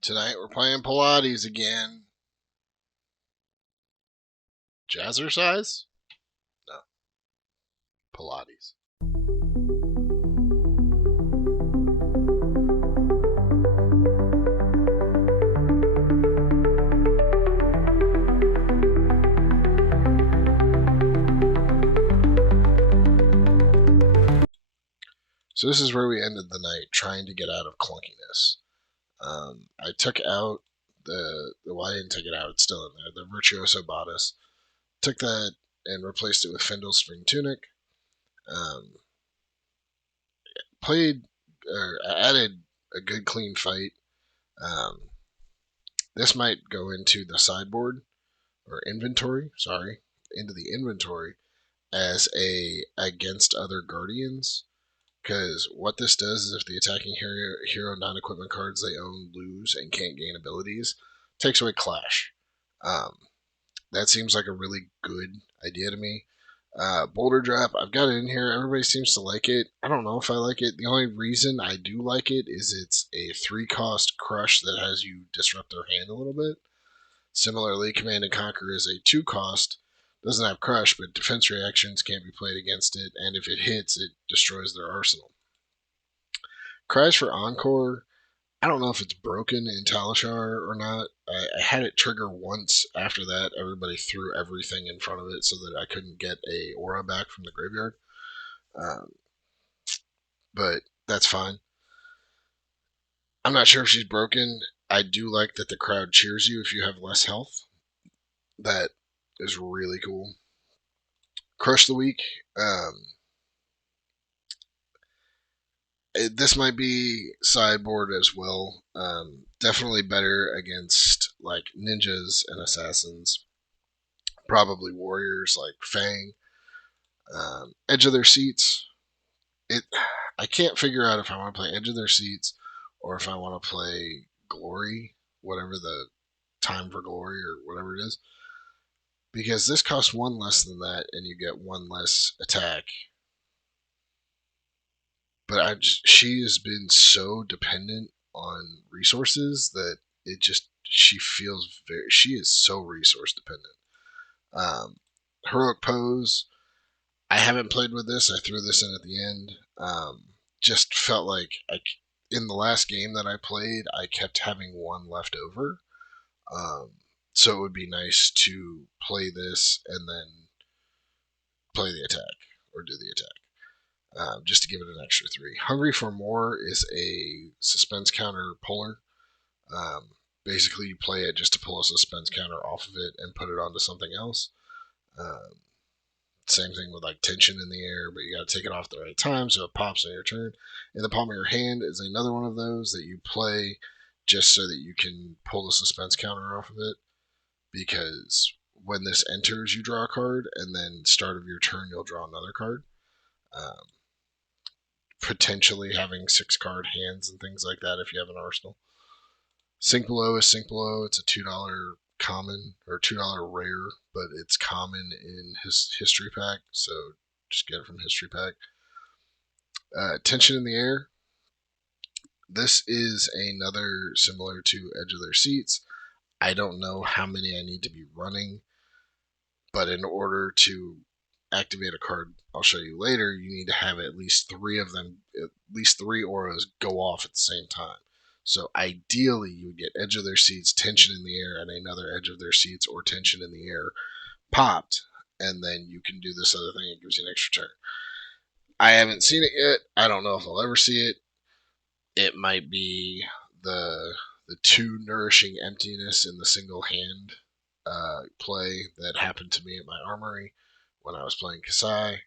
Tonight we're playing Pleiades again. Jazzercise? No, Pleiades. So this is where we ended the night, trying to get out of clunkiness. I took out well, I didn't take it out, it's still in there, the Virtuoso Bodice. Took that and replaced it with Fendel's Spring Tunic. Um, added a good clean fight. Um, this might go into the sideboard, or inventory, sorry, into the inventory as a against other guardians. Because what this does is if the attacking hero non-equipment cards they own lose and can't gain abilities, takes away Clash. Um, that seems like a really good idea to me. Boulder Drop, I've got it in here. Everybody seems to like it. I don't know if I like it. The only reason I do like it is it's a 3-cost crush that has you disrupt their hand a little bit. Similarly, Command and Conquer is a 2-cost. Doesn't have crush, but defense reactions can't be played against it, and if it hits, it destroys their arsenal. Cries for Encore, I don't know if it's broken in Talishar or not. I had it trigger once. After that, everybody threw everything in front of it so that I couldn't get a aura back from the graveyard. Um, but that's fine. I'm not sure if she's broken. I do like that the crowd cheers you if you have less health. That is really cool. Crush the Weak. This might be sideboard as well. Definitely better against like ninjas and assassins. Probably warriors like Fang. Edge of their seats. I can't figure out if I want to play Edge of their seats or if I want to play Glory, whatever the time for Glory or whatever it is, because this costs one less than that and you get one less attack. But she has been so dependent on resources that she feels she is so resource dependent. Heroic Pose, I haven't played with this. I threw this in at the end. Just felt like in the last game that I played, I kept having one left over. So it would be nice to play this and then play the attack or do the attack. Just to give it an extra 3. Hungry for More is a suspense counter puller. Basically, you play it just to pull a suspense counter off of it and put it onto something else. Same thing with like Tension in the Air, but you got to take it off at the right time so it pops on your turn. In the palm of your hand is another one of those that you play just so that you can pull the suspense counter off of it. Because when this enters, you draw a card, and then start of your turn, you'll draw another card. Potentially having 6-card hands and things like that if you have an arsenal. Sink Below is Sink Below. It's a $2 common or $2 rare, but it's common in his history pack, so just get it from history pack. Tension in the Air. This is another similar to Edge of Their Seats. I don't know how many I need to be running, but in order to activate a card I'll show you later, you need to have at least 3 of them, at least 3 auras go off at the same time. So ideally, you would get Edge of Their Seats, Tension in the Air, and another Edge of Their Seats or Tension in the Air popped, and then you can do this other thing. It gives you an extra turn. I haven't seen it yet. I don't know if I'll ever see it. It might be the 2 Nourishing Emptiness in the single hand play that happened to me at my armory when I was playing Kasai.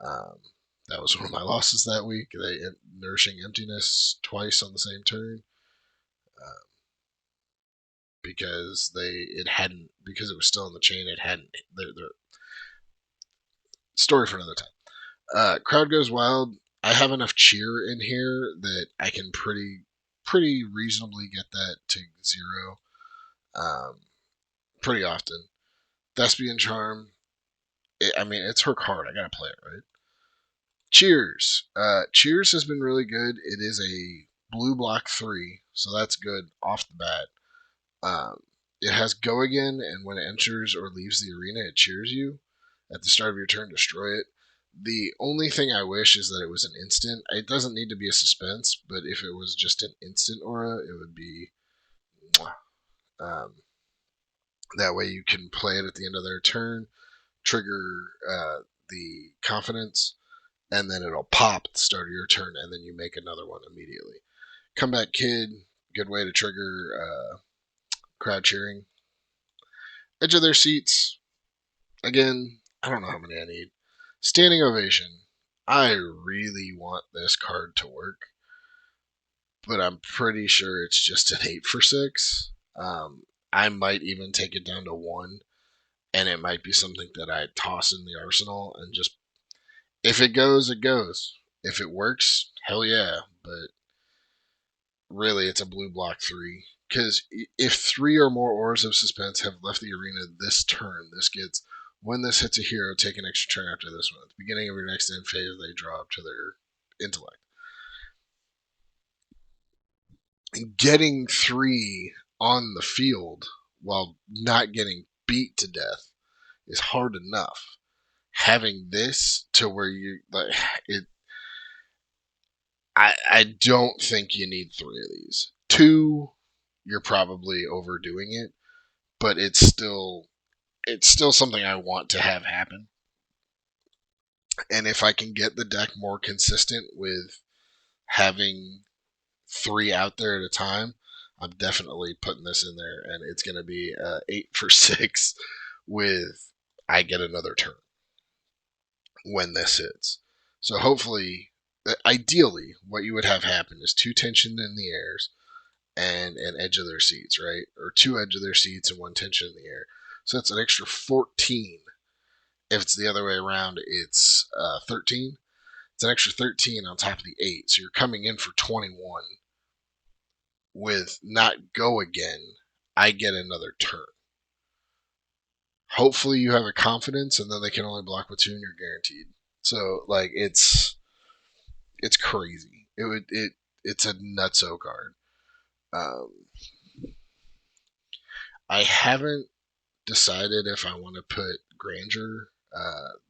That was one of my losses that week. They Nourishing Emptiness twice on the same turn because because it was still in the chain. It hadn't. The story for another time. Crowd Goes Wild. I have enough cheer in here that I can pretty reasonably get that to 0 pretty often. Thespian Charm. It's her card. I gotta play it, right? Cheers. Cheers has been really good. It is a blue block 3, so that's good off the bat. Um, it has go again, and when it enters or leaves the arena, it cheers you. At the start of your turn, destroy it. The only thing I wish is that it was an instant. It doesn't need to be a suspense, but if it was just an instant aura, it would be. Um, that way you can play it at the end of their turn, trigger the confidence, and then it'll pop at the start of your turn, and then you make another one immediately. Comeback Kid, good way to trigger crowd cheering. Edge of their seats, again, I don't know how many I need. Standing Ovation, I really want this card to work, but I'm pretty sure it's just an 8 for 6. I might even take it down to 1, and it might be something that I toss in the arsenal and just, if it goes, it goes. If it works, hell yeah, but really it's a blue block 3. Because if 3 or more auras of suspense have left the arena this turn, this gets, when this hits a hero, take an extra turn after this one. At the beginning of your next end phase, they draw up to their intellect. And getting 3 on the field while not getting beat to death is hard enough. Having this to where you like it, I don't think you need 3 of these. 2, you're probably overdoing it, but it's still something I want to have happen. And if I can get the deck more consistent with having 3 out there at a time, I'm definitely putting this in there, and it's going to be 8 for 6 with I get another turn when this hits. So hopefully, ideally, what you would have happen is 2 tension in the airs and an edge of their seats, right? Or 2 edge of their seats and 1 tension in the air. So that's an extra 14. If it's the other way around, it's 13. It's an extra 13 on top of the 8. So you're coming in for 21 with not go again. I get another turn. Hopefully you have a confidence, and then they can only block with 2 and you're guaranteed. So like it's crazy. It's a nutso card. Um, I haven't decided if I want to put Grandeur,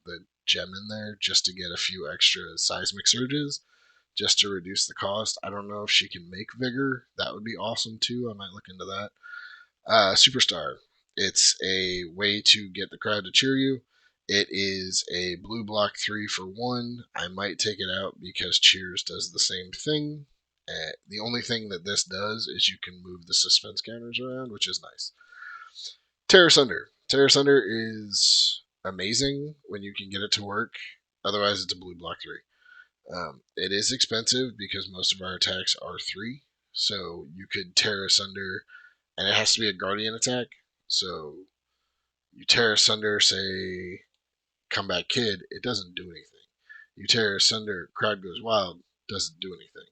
the gem, in there just to get a few extra seismic surges, just to reduce the cost. I don't know if she can make Vigor. That would be awesome too. I might look into that. Superstar. It's a way to get the crowd to cheer you. It is a blue block 3 for 1. I might take it out because Cheers does the same thing. The only thing that this does is you can move the suspense counters around, which is nice. Terror Sunder. Terror Sunder is amazing when you can get it to work. Otherwise, it's a blue block 3. It is expensive because most of our attacks are 3. So you could tear asunder, and it has to be a guardian attack. So you tear asunder, say, Comeback Kid, it doesn't do anything. You tear asunder, Crowd Goes Wild, doesn't do anything.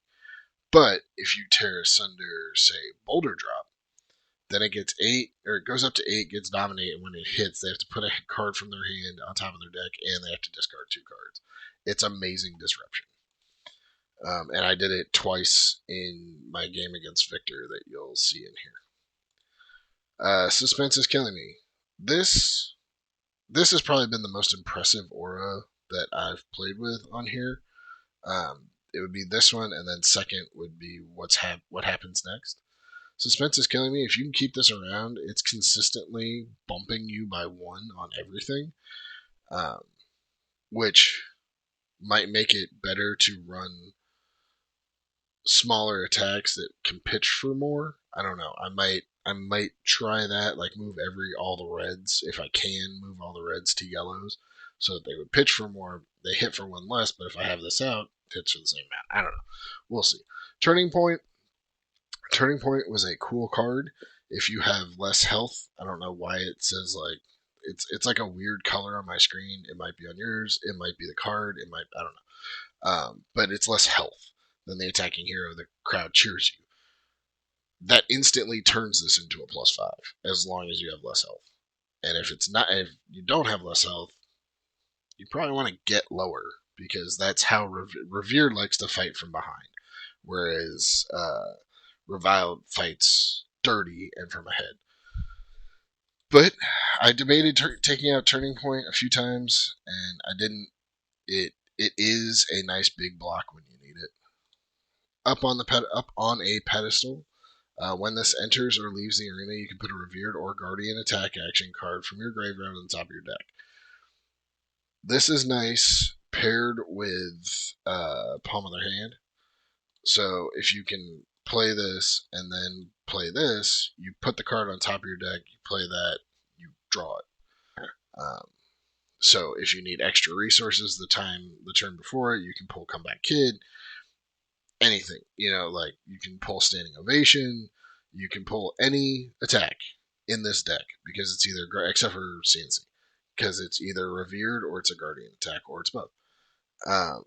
But if you tear asunder, say, Boulder Drop, then it gets 8, or it goes up to 8, gets dominate, and when it hits, they have to put a card from their hand on top of their deck, and they have to discard 2 cards. It's amazing disruption. And I did it twice in my game against Victor that you'll see in here. Suspense is killing me. This has probably been the most impressive aura that I've played with on here. It would be this one, and then second would be what happens next. Suspense is killing me. If you can keep this around, it's consistently bumping you by 1 on everything, which might make it better to run smaller attacks that can pitch for more. I don't know. I might try that, like move all the reds, if I can move all the reds to yellows, so that they would pitch for more. They hit for 1 less, but if I have this out, it hits for the same amount. I don't know. We'll see. Turning Point. Turning Point was a cool card. If you have less health, I don't know why it says like it's like a weird color on my screen. It might be on yours. It might be the card. It might, I don't know. But it's less health than the attacking hero. The crowd cheers you. That instantly turns this into a +5 as long as you have less health. And if you don't have less health, you probably want to get lower, because that's how Revered likes to fight from behind. whereas Revile fights dirty and from ahead. But I debated taking out Turning Point a few times, and I didn't. It is a nice big block when you need it. Up on a pedestal. When this enters or leaves the arena, you can put a Revered or Guardian attack action card from your graveyard on the top of your deck. This is nice paired with Palm of Their Hand. So if you can play this and then play this, you put the card on top of your deck, you play that, you draw it. Um, so if you need extra resources the turn before it, you can pull Comeback Kid, anything. Like you can pull Standing Ovation, you can pull any attack in this deck because it's either except for CNC because it's either Revered or it's a Guardian attack or it's both. Um,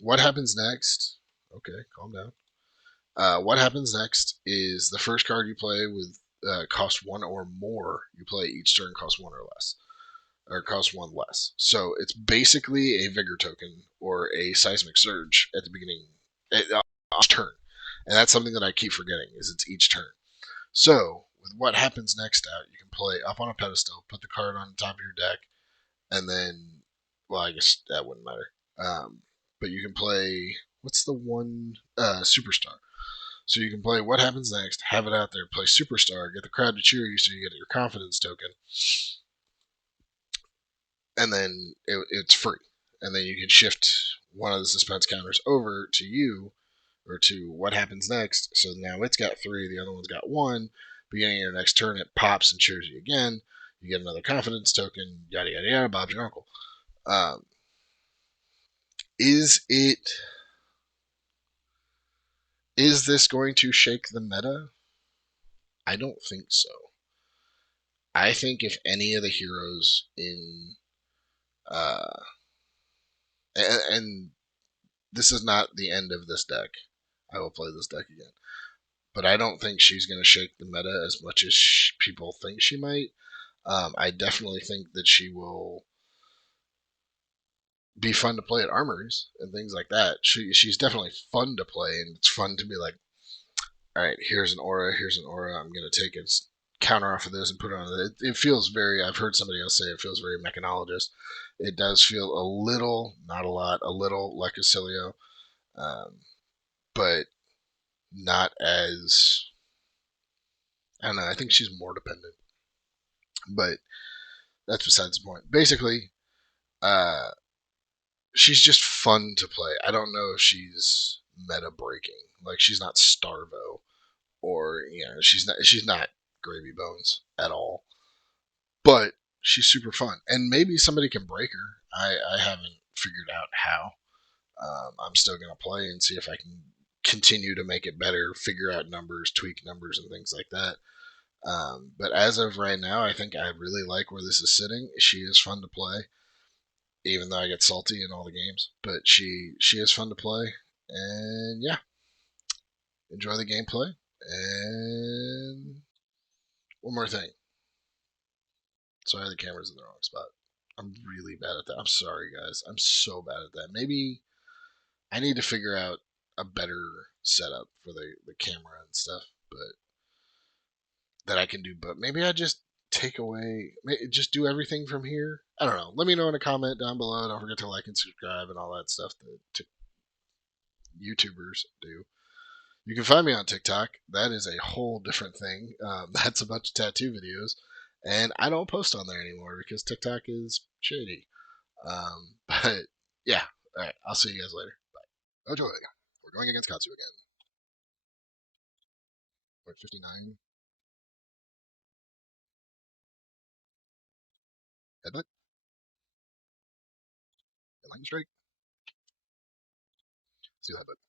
what happens next? Okay, calm down. What happens next is the first card you play with cost one or more. You play each turn cost one or less, or cost one less. So it's basically a Vigor token or a Seismic Surge at the beginning, each turn, and that's something that I keep forgetting is it's each turn. So with what happens next out, you can play up on a pedestal, put the card on the top of your deck, and then, well, I guess that wouldn't matter. But you can play what's the one Superstar. So you can play what happens next, have it out there, play Superstar, get the crowd to cheer you so you get your confidence token, and then it's free. And then you can shift one of the suspense counters over to you or to what happens next. So now it's got three, the other one's got one. Beginning of your next turn, it pops and cheers you again. You get another confidence token, yada yada yada. Bob's your uncle. Um, is it? Is this going to shake the meta? I don't think so. I think if any of the heroes in uh, and this is not the end of this deck. I will play this deck again, but I don't think she's going to shake the meta as much as people think she might. I definitely think that she will be fun to play at armories and things like that. She's definitely fun to play, and it's fun to be like, all right, here's an aura, here's an aura. I'm going to take its counter off of this and put it on it. It feels very, I've heard somebody else say it feels very mechanologist. It does feel a little, not a lot, a little like Acilio, but not as, I don't know, I think she's more dependent. But that's besides the point. Basically, uh, she's just fun to play. I don't know if she's meta breaking. Like she's not Starvo or she's not Gravy Bones at all. But she's super fun, and maybe somebody can break her. I haven't figured out how. I'm still gonna play and see if I can continue to make it better, figure out numbers, tweak numbers, and things like that. But as of right now, I think I really like where this is sitting. She is fun to play, even though I get salty in all the games. But she is fun to play, and yeah, enjoy the gameplay. And one more thing. Sorry, the camera's in the wrong spot. I'm really bad at that. I'm sorry, guys. I'm so bad at that. Maybe I need to figure out a better setup for the camera and stuff, but that I can do. But maybe I just take away, just do everything from here. I don't know. Let me know in a comment down below. Don't forget to like and subscribe and all that stuff that YouTubers do. You can find me on TikTok. That is a whole different thing. That's a bunch of tattoo videos, and I don't post on there anymore because TikTok is shady. But yeah, all right. I'll see you guys later. Bye. Oh joy, we're going against Katsu again. We're at 59. Headbutt. Lightning strike. Steel headbutt.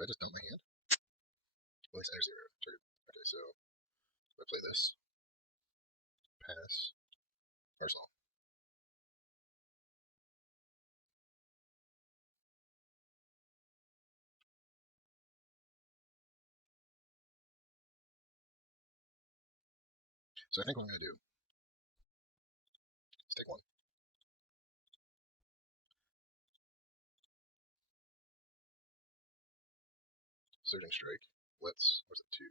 Do I just dump my hand? Well, there's zero. Target. Okay, so I play this. Pass. Arsenal. So I think what I'm gonna do Surging strike. What's it, 2?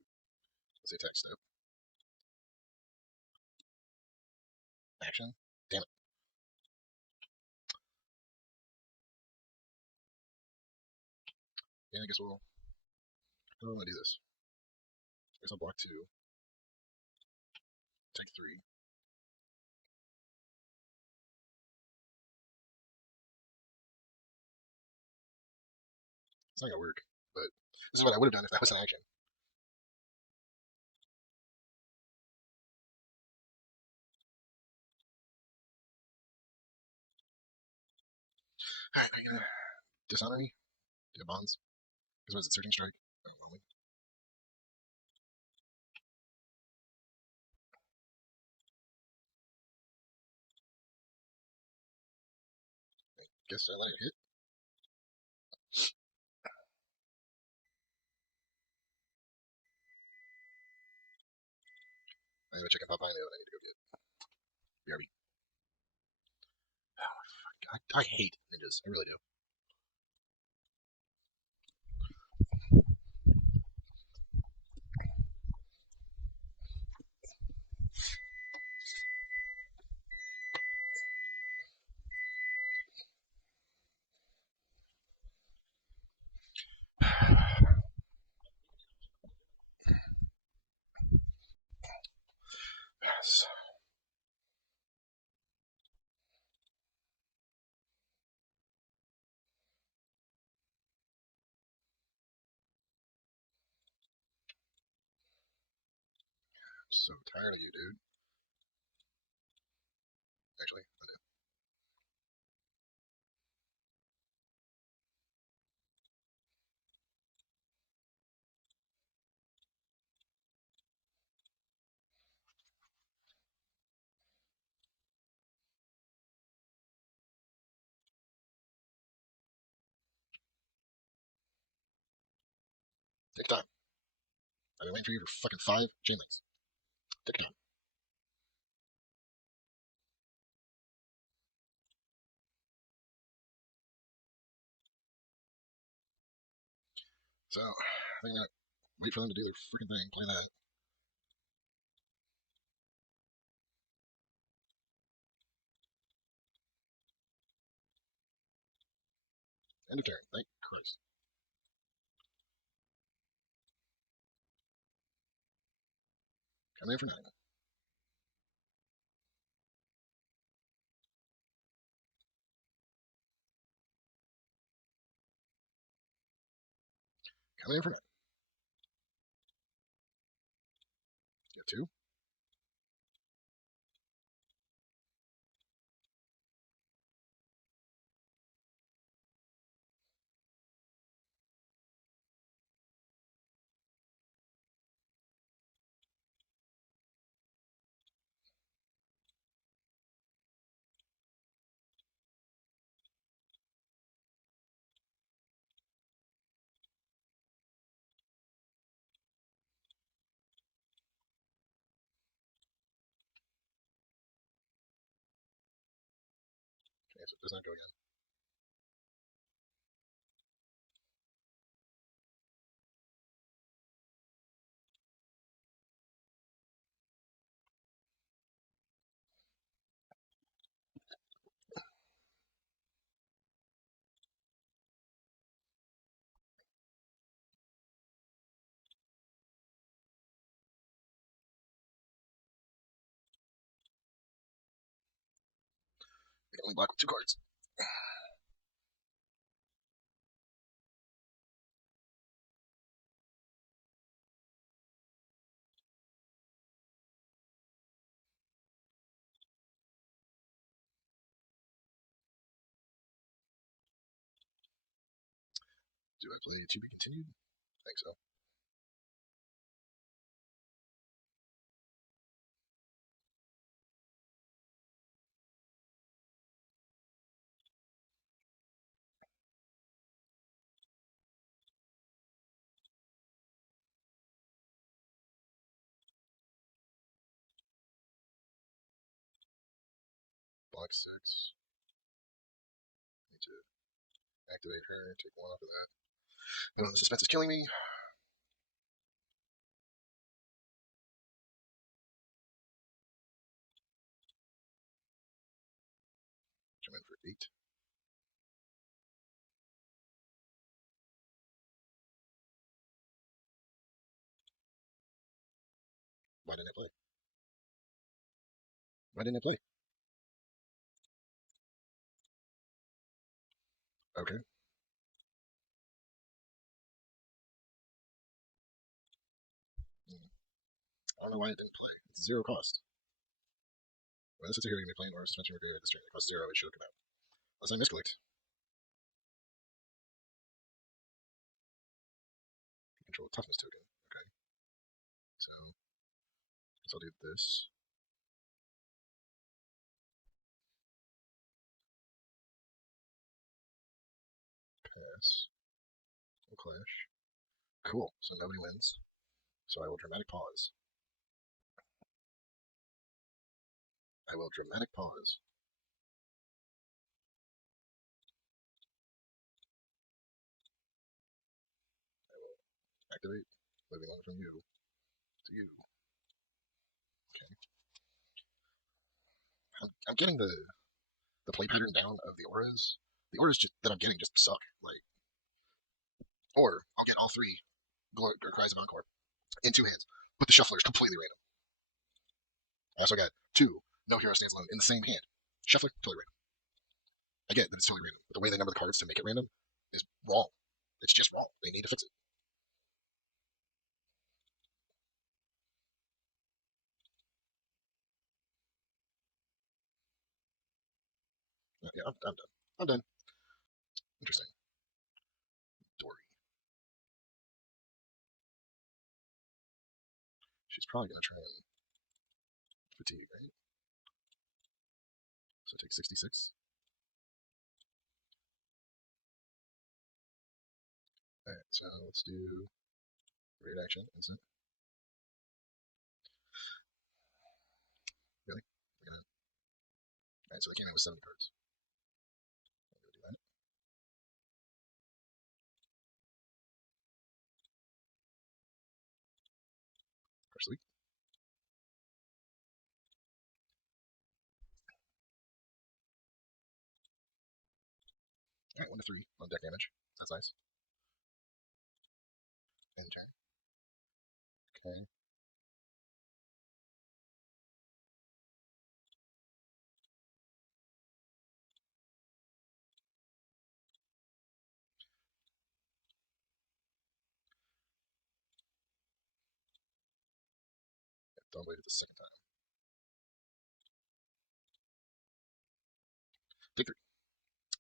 Let's attack step. Action. Damn it. Yeah, I guess we'll. How do I want to do this? I guess I'll block 2. Take 3. It's not gonna work, but this is what I would have done if that was an action. Alright, are you gonna dishonor me? Do you have bonds? Because was it surging strike? Oh, only. I guess I let it hit. I have a chicken pot pie that I need to go get. BRB. I hate ninjas. I really do. Yes. I'm so tired of you, dude. Actually, I do. Take your time. I've been waiting for you for fucking 5 chain links. Take your time. So, I think I'm gonna wait for them to do their freaking thing. Play that. End of turn. Thank Christ. Come in for 9. Come in for 9. Get 2. Okay, so it does not go again. I can only block with 2 cards. Do I play to be continued? I think so. Block 6. Need to activate her. Take 1 off of that. I know the suspense is killing me. Come in for 8. Why didn't I play? Why didn't I play? Okay. I don't know why it didn't play. It's 0 cost. When this hits a hero, you may play an aura suspension or this turn. It costs 0, it should come out. Unless I misclicked. Control toughness token. Okay. So, guess I'll do this. Pass. We'll clash. Cool. So nobody wins. So I will dramatic pause. I will dramatic pause. I will activate. Moving on from you to you. Okay. I'm getting the play pattern down of the auras. The auras just, that I'm getting just suck. Like, or I'll get all 3 Cries of Encore in 2 hands, but the shuffler is completely random. I also got 2 No Hero Stands Alone in the same hand. Shuffler, totally random. I get that it's totally random, but the way they number the cards to make it random is wrong. It's just wrong. They need to fix it. Yeah, I'm done. I'm done. Interesting. Dory. She's probably gonna try and fatigue, right? So take 66. Alright, so let's do raid action. Instant. Really? We're gonna. Alright, so they came in with 70 cards. I'm gonna do that. Crush the week. Alright, 1 to 3 on deck damage. That's nice. End turn. Okay. Don't wait it the second time. Take 3.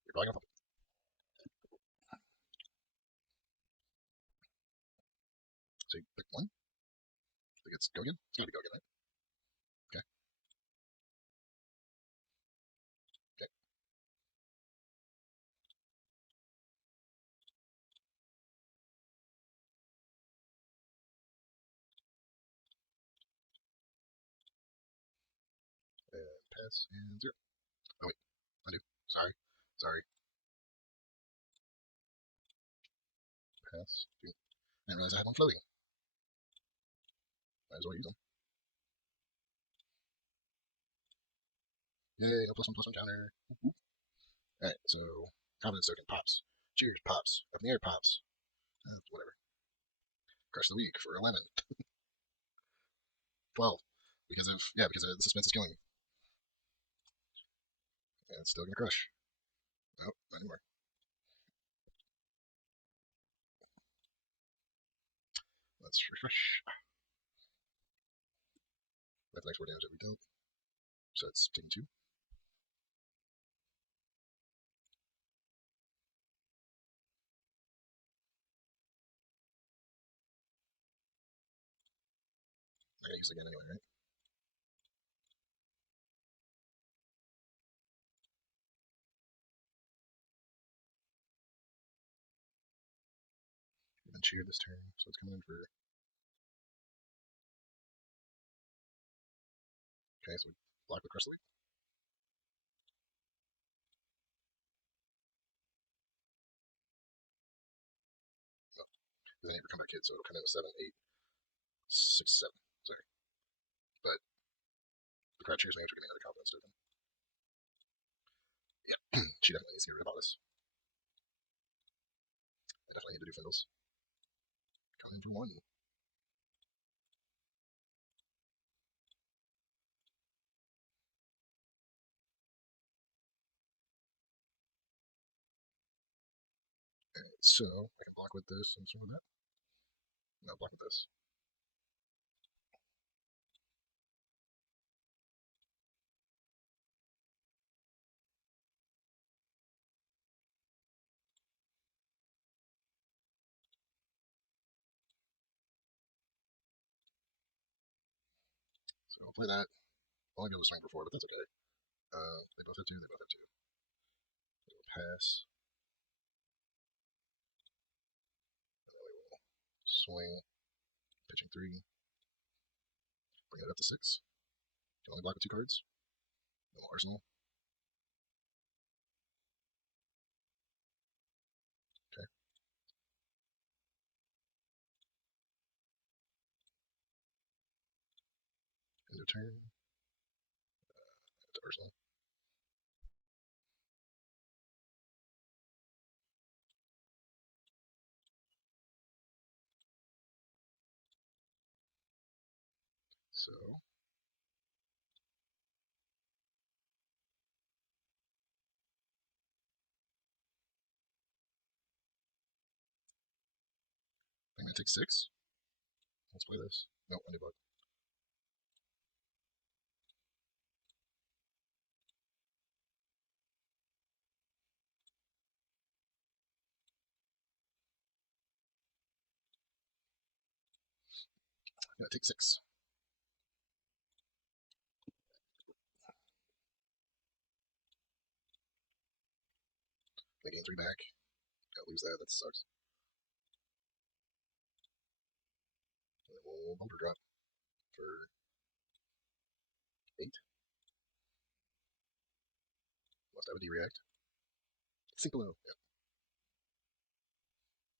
You're probably gonna pump it. So you pick 1. I think it's go again. It's gonna be go again, right? Okay. Okay. Pass and 0. Oh wait. Undo. Sorry. Sorry. Pass. I didn't realize I had one floating. Might as well use them. Yay, no +1/+1 counter. Alright, so confidence token pops. Cheers pops. Up in the air pops. Whatever. Crush the week for 11. 12. Because the suspense is killing me. And it's still gonna crush. Nope, not anymore. Let's refresh. That makes more damage that we don't. So it's taking 2. I gotta use it again anyway, right? And then cheer this turn, so it's coming in for. Okay, so we block with Crush the Week. Because I never come back hit, so it'll come in with 7, 8, 6, 7. Sorry. But the crowd cheers me, which will give me another confidence token. Yeah, she definitely needs to get rid of all this. I definitely need to do Findles. Come in for one. Alright, so I can block with this and some of that. No, block with this. So I'll play that. I'll only be able to swing for four, but that's okay. They both have two, they both have two. So we'll pass. And then we will swing, pitching three, bring it up to six. You can only block with two cards. No arsenal. Okay. End of turn. It's arsenal. So I'm gonna take six. Let's play this. No, I need block. I'm gonna take six. I gain three back. Gotta lose that. That sucks. And then we'll bumper drop for eight. Must have a D react. Sink below. Yeah.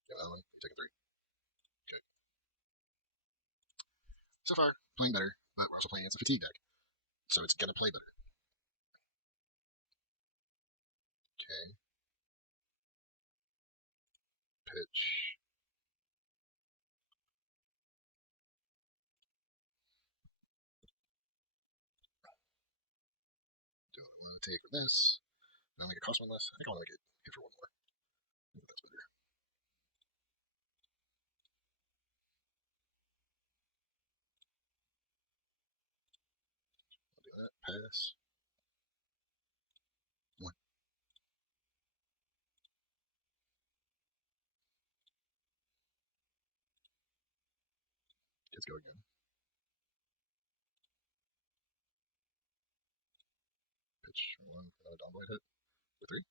Yeah, that one. You're taking three. Okay. So far, playing better, but we're also playing against a fatigue deck. So it's gonna play better. Okay. Pitch. Do I want to take from this? Do I make it cost one less? I think I want to make it hit for one more. I think that's better. I'll do that. Pass. One. Let's go again. Pitch for one. Another down blade hit. For three.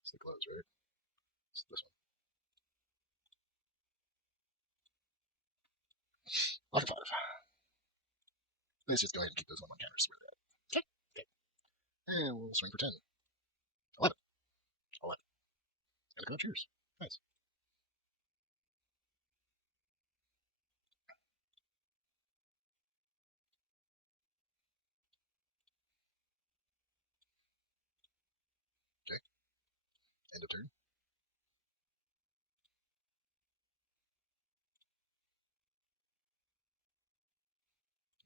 It's the gloves, right? It's this one. Lock of five. Let's just go ahead and keep those on counters where they're at. Okay. Okay. And we'll swing for 10. 11. 11. And a go. Cheers. Nice. Okay. End of turn.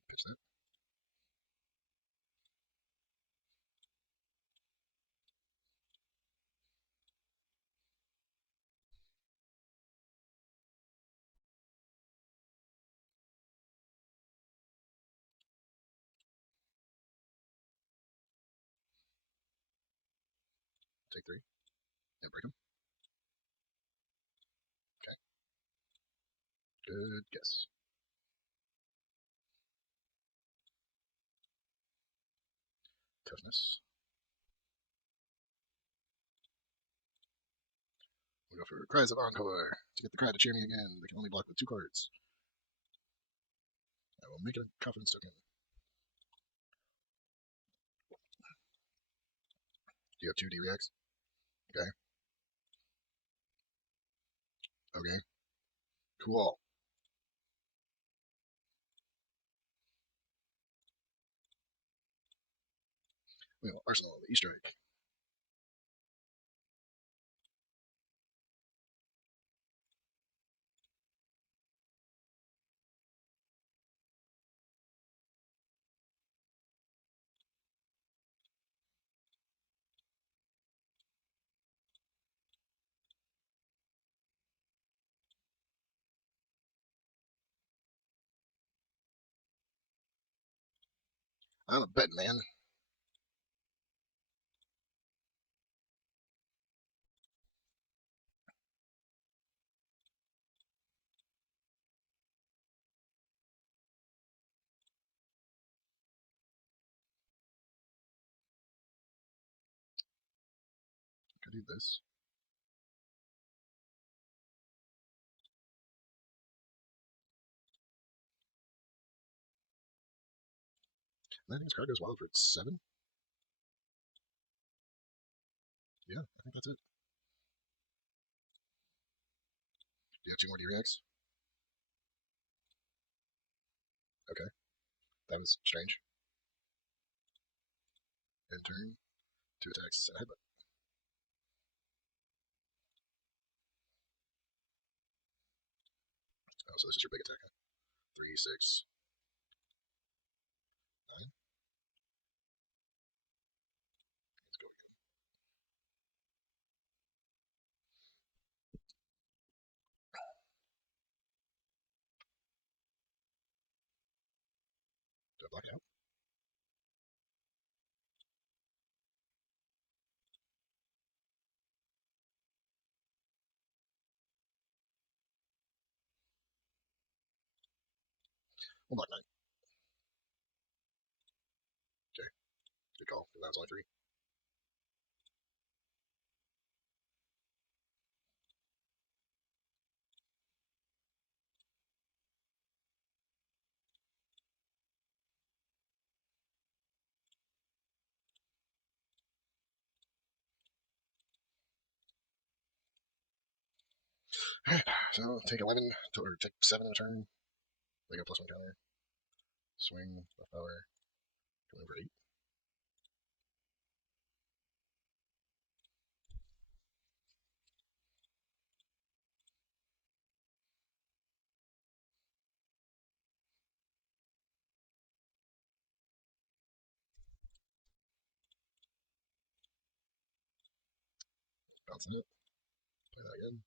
Pitch that. Take three. And break them. Okay. Good guess. Toughness. We'll go for Cries of Encore. To get the cry to cheer me again, they can only block with two cards. I will make it a confidence token. Do you have two D reacts? Okay. Okay. Cool. Well, Arsenal on the E strike. I'm a betting man. Could do this. And I think this card goes wild for 7. Yeah, I think that's it. Do you have 2 more D-Reacts? Okay, that was strange. End turn, 2 attacks and a headbutt. Oh, so this is your big attack, huh? 3, 6, 9. Let's go again. Do I block it out? We'll block 9. Okay, good call. That was only 3. So take 11 or take 7 in a turn. They go +1 counter. Swing, left power, going for 8. Bouncing it. Play that again.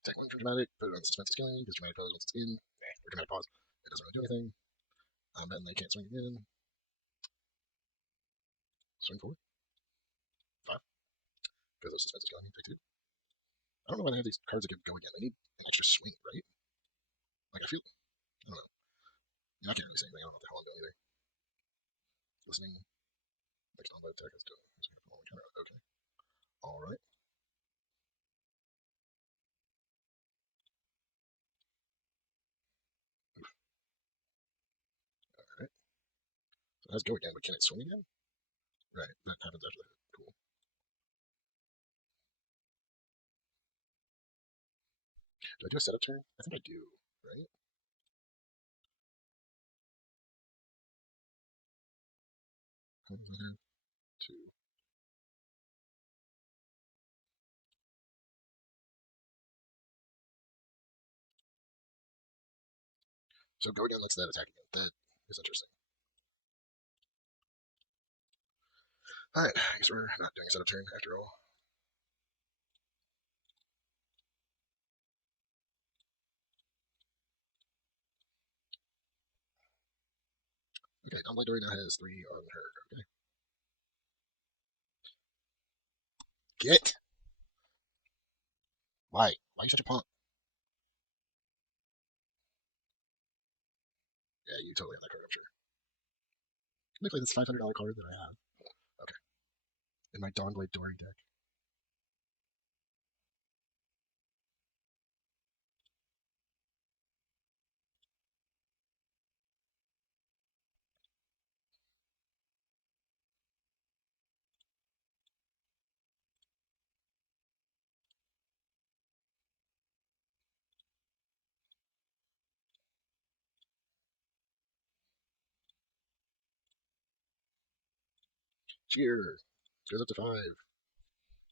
Take 1 for dramatic, put it on suspense killing, because dramatic pose once it's in, or dramatic pause. It doesn't really do anything. And they can't swing again. Swing 4, 5, because those suspense killing, take 2. I don't know why they have these cards that can go again. They need an extra swing, right? Like, I feel, I don't know. Yeah, I can't really say anything. I don't know what the hell I'm doing either. Listening, next on by attack is done. Okay. Alright. Alright. So it has go again, but can it swing again? Right, that happens after that. Cool. Do I do a setup turn? I think I do, right? 2. So go again lets that attack again. That is interesting. Alright, I guess we're not doing a setup turn after all. Okay, Dumbledore now has 3 on her. Okay. Get! Why? Why are you such a punk? Yeah, you totally have that card, I'm sure. Let me play this $500 card that I have. Okay. In my Dawnblade Dory deck. Cheer. Goes up to 5.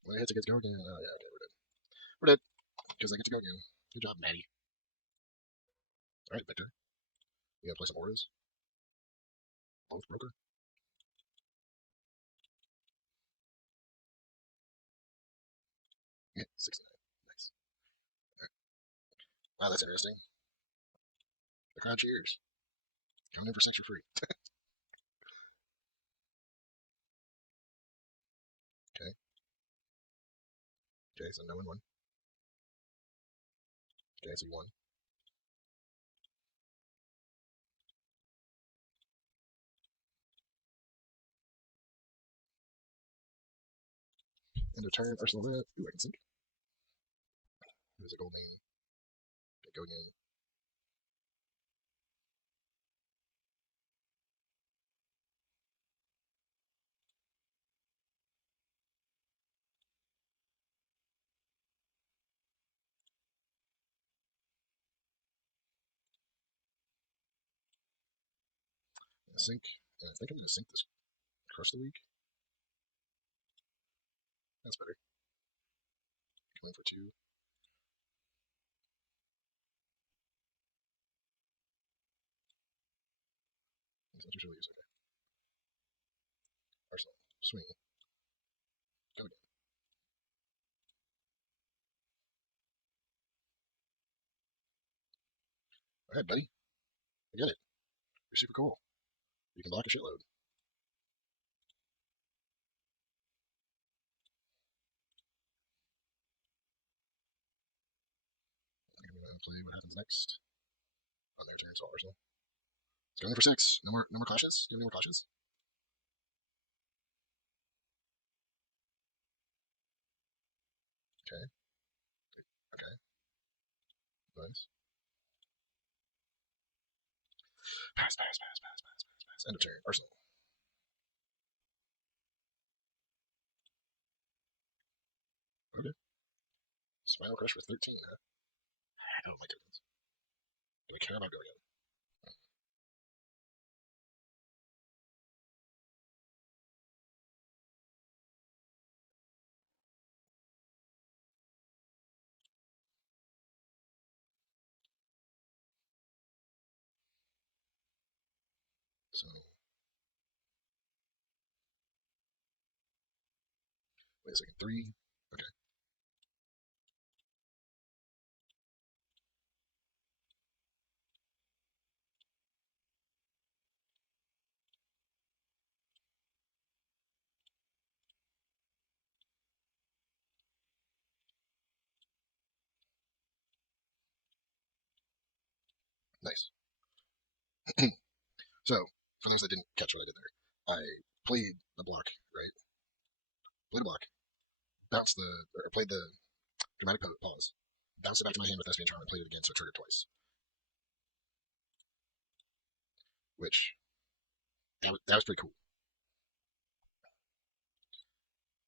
When it hits, it gets go again. Oh, yeah, okay, we're dead. We're dead. Because I get to go again. Good job, Maddie. Alright, Victor. You gonna play some auras? Both broker? Yeah, 69. Nice. Right. Wow, that's interesting. The crowd cheers. Coming in for 6 for free. Okay. Okay, so no one won. Okay, so you won. End of turn, Arsenal red. Ooh, I can sink. There's a gold name. Okay, go again. Sink. And I think I'm gonna sink this crush the week. That's better. Going for 2. That's usually use. Okay. Arsenal. Swing. Go again. Alright, buddy. I get it. You're super cool. You can block a shitload. I'm gonna play what happens next. On their turn, so Arsenal. It's going for 6. No more clashes? Do you have any more clashes? Okay. Okay. Nice. Pass. End of turn. Arsenal. Okay. Spinal Crush for 13, huh? Oh my goodness. Do we care about going in? So, wait a second. 3. Okay. Nice. So, for those that didn't catch what I did there, I played the block, right? Played a block, bounced or played the dramatic pause, bounced it back to my hand with Thespian Charm and played it again, so it triggered twice. Which, that was pretty cool.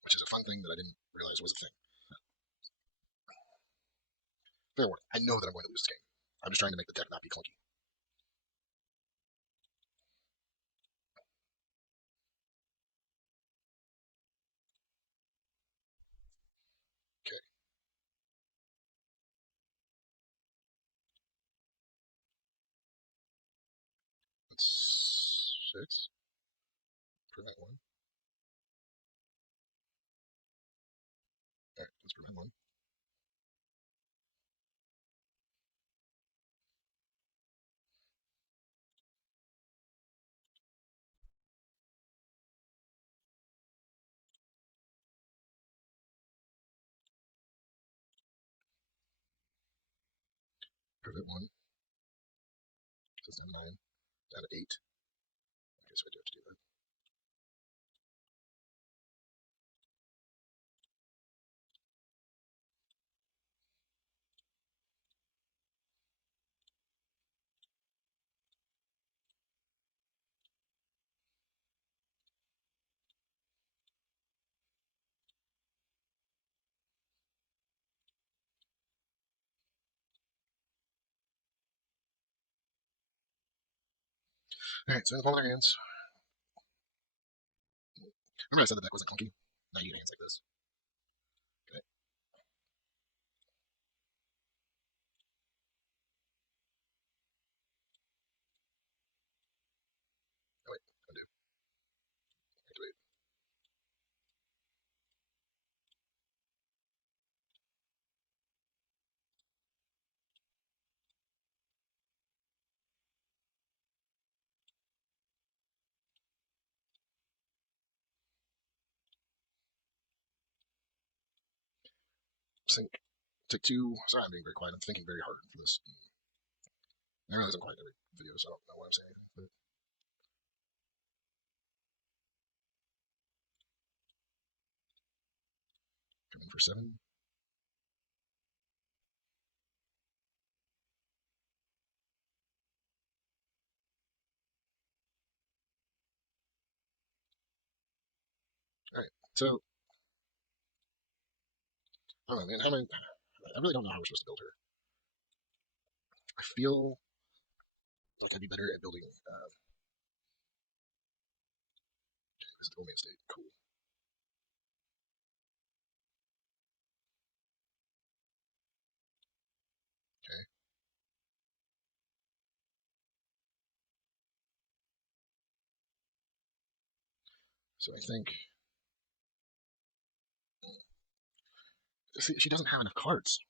Which is a fun thing that I didn't realize was a thing. Fair warning, I know that I'm going to lose this game. I'm just trying to make the deck not be clunky. Okay, that's 6. Prevent 1. Alright, let's prevent 1. Prevent 1. So it's down 9. Down to 8. Okay, so I do have to do that. Alright, so in the palm of their hands, Remember I said the deck wasn't clunky? Now you get hands like this. Okay. Oh wait, undo. Activate. Sync. Take two. Sorry, I'm being very quiet. I'm thinking very hard for this. I realize I'm quiet every video, so I don't know why I'm saying anything. But come in for 7. All right. So I don't know, man. I really don't know how we're supposed to build her. I feel like I'd be better at building. Visit the State. Cool. Okay. So I think see, she doesn't have enough cards.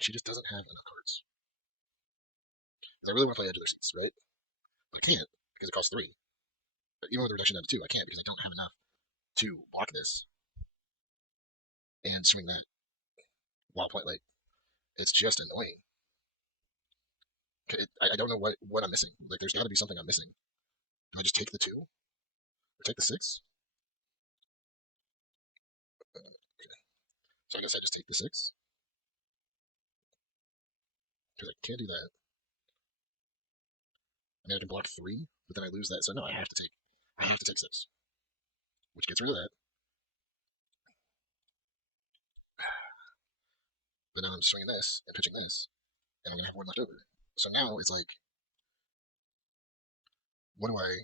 She just doesn't have enough cards. Because I really want to play Edge of their Seats, right? But I can't because it costs 3. But even with the reduction down to 2, I can't because I don't have enough to block this and swing that while playing. Like, it's just annoying. I don't know what I'm missing. Like, there's got to be something I'm missing. Do I just take the 2 or take the 6? Okay. So I guess I just take the 6 because I can't do that. I mean, I can block 3, but then I lose that. So no, I have to take 6, which gets rid of that. But now I'm swinging this and pitching this, and I'm gonna have 1 left over. So now it's like, what do I?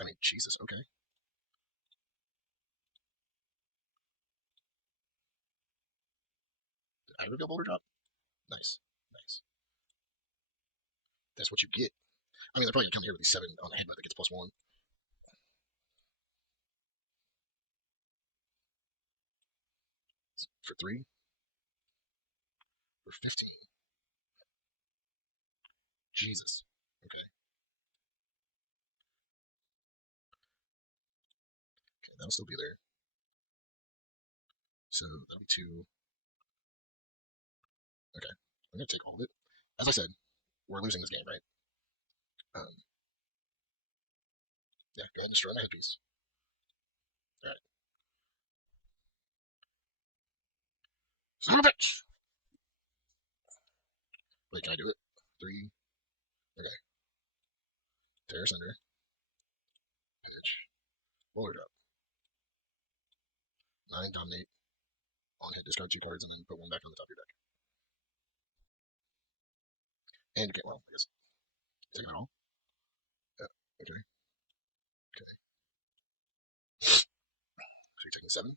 I mean, Jesus. Okay. Did I reveal Boulder Drop? Nice, nice. That's what you get. I mean, they're probably gonna come here with these 7 on the headbutt that gets +1 for 3 for 15. Jesus. Okay. Okay, that'll still be there. So that'll be 2. Okay. I'm gonna take all of it. As I said, we're losing this game, right? Um, yeah, go ahead and destroy my headpiece. Alright. Son of a bitch! Wait, can I do it? 3. Okay. Tear asunder. Pitch. Boulder Drop. 9, dominate. On hit, discard 2 cards, and then put 1 back on the top of your deck. And get, well, I guess, take it all. Yeah. Okay. Okay. So you're taking 7.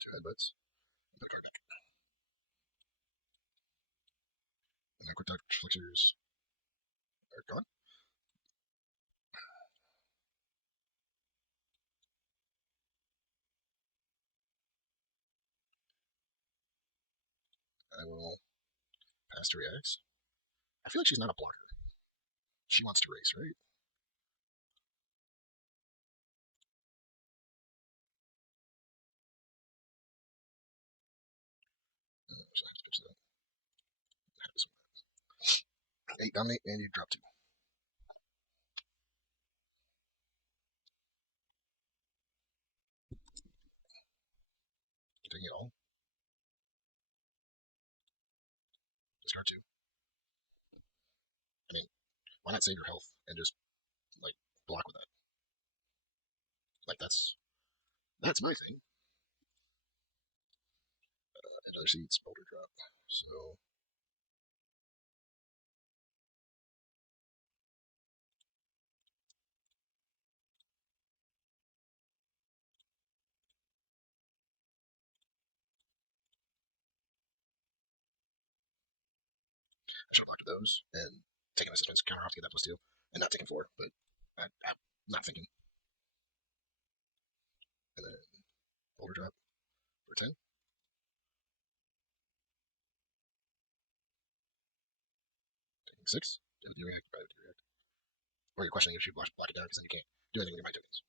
2 headbutts. Put a card back. And Aqueduct Flixirs are gone. I will pass to reacts. I feel like she's not a blocker. She wants to race, right? So I have to pitch that. 8 dominate, and you drop 2. You're taking it all. Discard 2. I mean, why not save your health and just, like, block with that? Like that's my thing. Another seeds, boulder drop. So I should have blocked those and taken a suspense counter off to get that +2, and not taking 4, but I'm not thinking. And then boulder drop for 10. Taking 6. Do you react? Probably do react. Or you're questioning if you block it down because then you can't do anything with your mind tokens,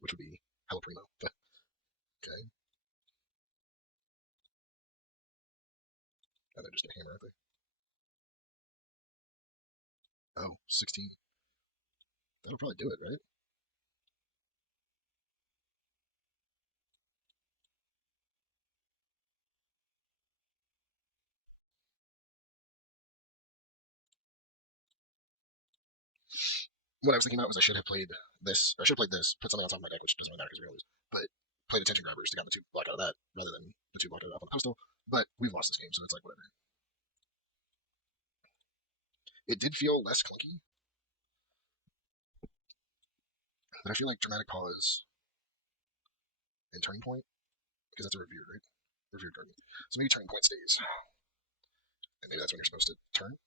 which would be hella primo. But, okay. And they're just gonna hammer, aren't they? Oh, 16. That'll probably do it, right? What I was thinking about was I should have played this. I should have played this, put something on top of my deck, which doesn't really matter because we're gonna lose. But played attention grabbers to get the 2 block out of that rather than the 2 block out of on the postal. But we've lost this game, so it's like whatever. It did feel less clunky, but I feel like dramatic pause and turning point because that's a review, right? Revered guardian. So maybe turning point stays, and maybe that's when you're supposed to turn.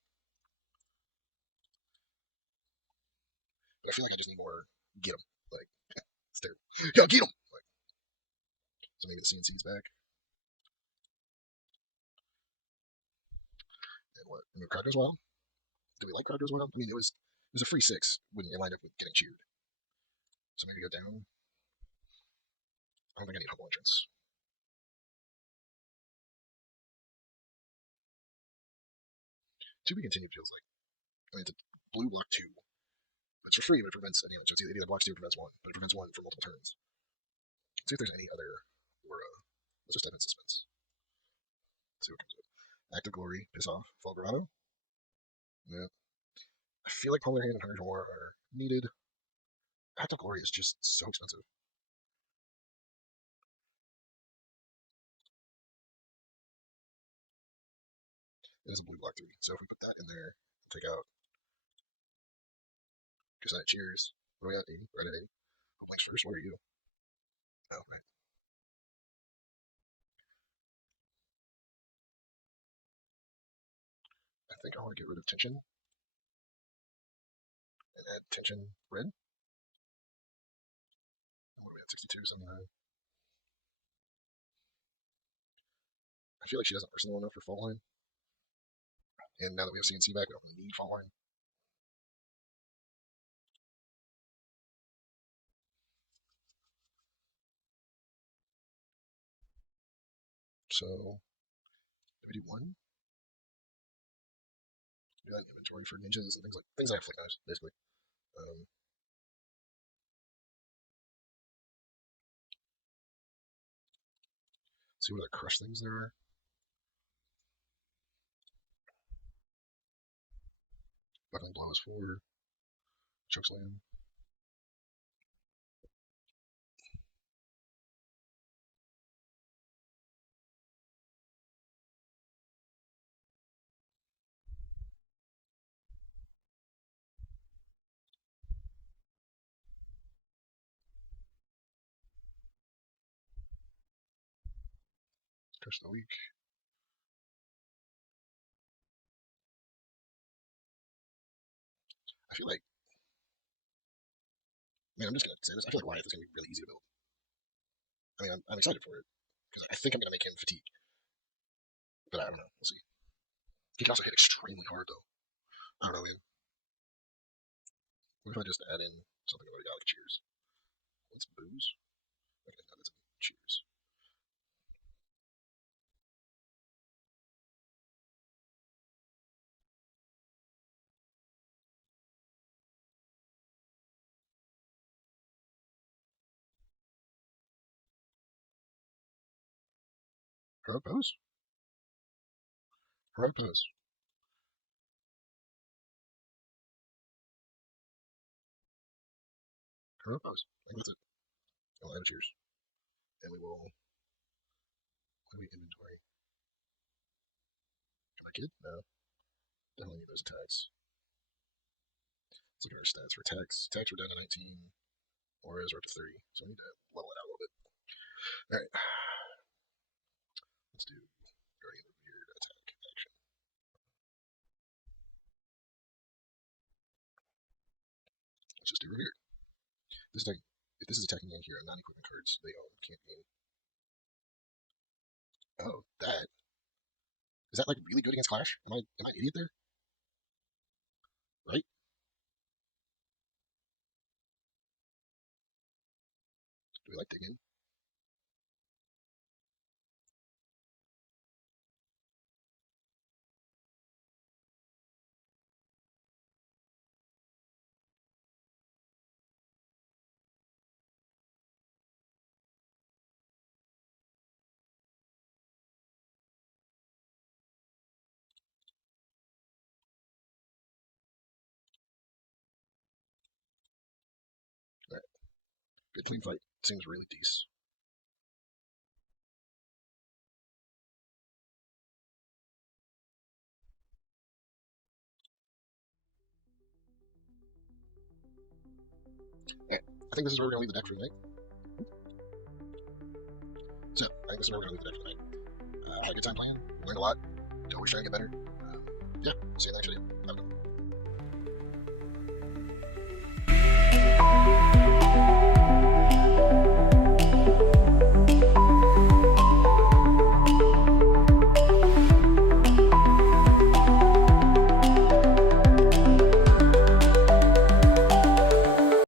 But I feel like I just need more get them. Like, stare. Yeah, get them. Like, so maybe the CNC's back. And what? And the crowd goes wild. Do we like crowd goes wild? I mean, it was a free 6 when you lined up with getting cheered. So maybe go down. I don't think I need humble entrance. To be continued feels like. I mean, it's a blue block 2. It's for free, but it prevents any. So it's either blocks 2 or prevents 1, but it prevents 1 for multiple turns. Let's see if there's any other aura. Let's just type in suspense. Let's see what comes up. Act of Glory, Piss Off, Fall Bravado. Yeah. I feel like Polar Hand and Hunter's War are needed. Act of Glory is just so expensive. It is a blue block 3. So if we put that in there, we'll take out Cassette Cheers. What are we at? 80? Right at 80. Who blinks first? What are you? Oh, right. I think I want to get rid of Tension and add Tension Red. And what are we at? 62, 79. I feel like she doesn't arsenal enough for Fall Line. And now that we have CNC back, we don't need Fall Line. So, we do 1. Do that inventory for ninjas and things I have flick knives, basically. Um, see what other crush things there are. Buckling Blow is 4. Chokeslam. Crush the Weak. I feel like, man, I'm just going to say this. I feel like Wyeth is going to be really easy to build. I mean, I'm excited for it because I think I'm going to make him fatigue. But I don't know. We'll see. He can also hit extremely hard, though. I don't know, man. What if I just add in something already got like Cheers? What's Booze? Okay, no, that's Cheers. Heroic Pose? Heroic Pose. Heroic Pose. I think that's it. I'll add it to yours. And we will. What do we inventory? Can I kid? No. Definitely need those attacks. Let's look at our stats for attacks. Attacks were down to 19. Auras are up to 30. So I need to level it out a little bit. Alright. Let's do Guardian Revered attack action. Let's just do Revered. This attack, if this is attacking a hero, non-equipment cards they own can't gain. Oh, that. Is that like really good against Clash? Am I an idiot there? Right? Do we like digging? Alright. Good clean fight. Seems really decent. Yeah, I think this is where we're gonna leave the deck for tonight. So, I think this is where we're gonna leave the deck for tonight. I had a good time playing. Learned a lot. Always trying to get better. Yeah, see you in the next video.